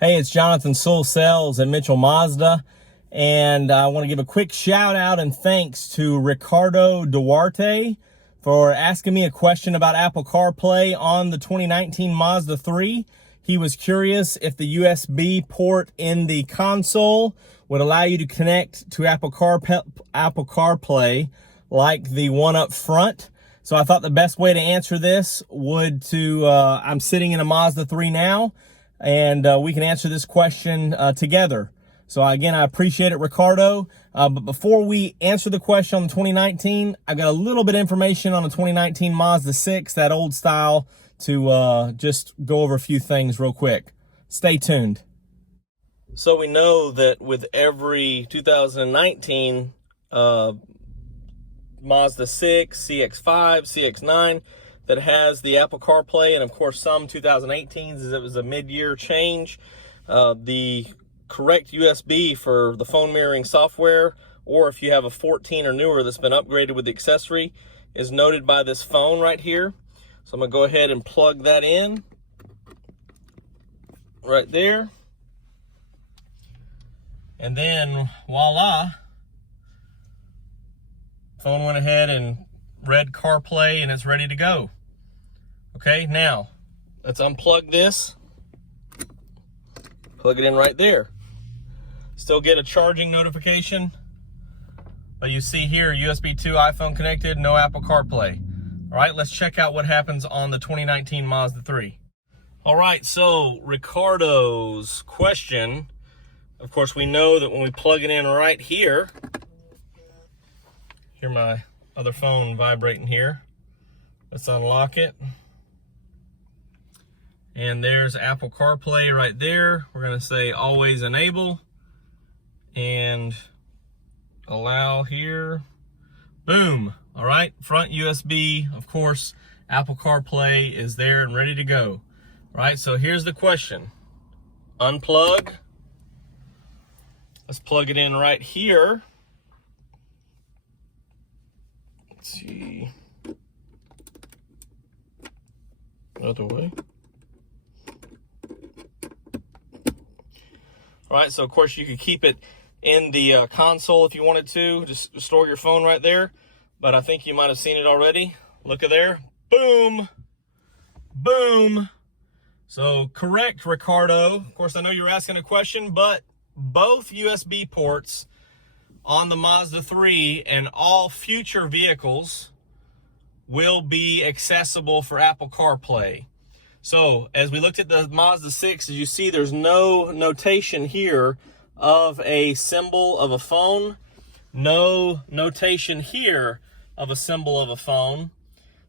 Hey, it's Jonathan Sewell at Mitchell Mazda, and I want to give a quick shout out and thanks to Ricardo Duarte for asking me a question about Apple CarPlay on the 2019 Mazda 3. He was curious if the USB port in the console would allow you to connect to Apple CarPlay like the one up front. So I thought the best way to answer this would I'm sitting in a Mazda 3 now, and we can answer this question together. So again, I appreciate it, Ricardo. But before we answer the question on the 2019, I got a little bit of information on the 2019 Mazda 6, that old style, to just go over a few things real quick. Stay tuned. So we know that with every 2019 Mazda 6, CX-5, CX-9 that has the Apple CarPlay, and of course some 2018s as it was a mid-year change, the correct USB for the phone mirroring software, or if you have a 14 or newer that's been upgraded with the accessory, is noted by this phone right here. So I'm going to go ahead and plug that in right there. And then voila, phone went ahead and read CarPlay and it's ready to go. Okay, now let's unplug this, plug it in right there. Still get a charging notification, but you see here USB 2 iPhone connected, no Apple CarPlay. All right, let's check out what happens on the 2019 Mazda 3. All right, so Ricardo's question, of course we know that when we plug it in right here, hear my other phone vibrating here. Let's unlock it. And there's Apple CarPlay right there. We're gonna say always enable and allow here. Boom. All right, front USB, of course, Apple CarPlay is there and ready to go. All right, so here's the question. Unplug. Let's plug it in right here. Let's see. Other way. All right, so of course you could keep it in the console if you wanted to, just store your phone right there. But I think you might have seen it already. Look at there. Boom. Boom. So correct, Ricardo. Of course, I know you're asking a question, but both USB ports on the Mazda 3 and all future vehicles will be accessible for Apple CarPlay. So as we looked at the Mazda 6, as you see, there's no notation here of a symbol of a phone, no notation here of a symbol of a phone.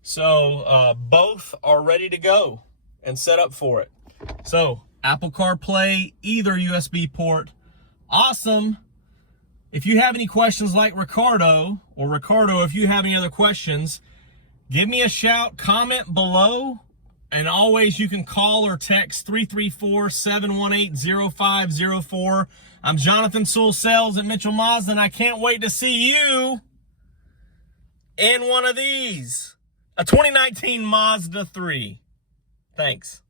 So both are ready to go and set up for it. So Apple CarPlay, either USB port, awesome. If you have any questions like Ricardo, or Ricardo, if you have any other questions, give me a shout, comment below, and always you can call or text 334-718-0504. I'm Jonathan Sewell at Mitchell Mazda, and I can't wait to see you in one of these, a 2019 Mazda 3. Thanks.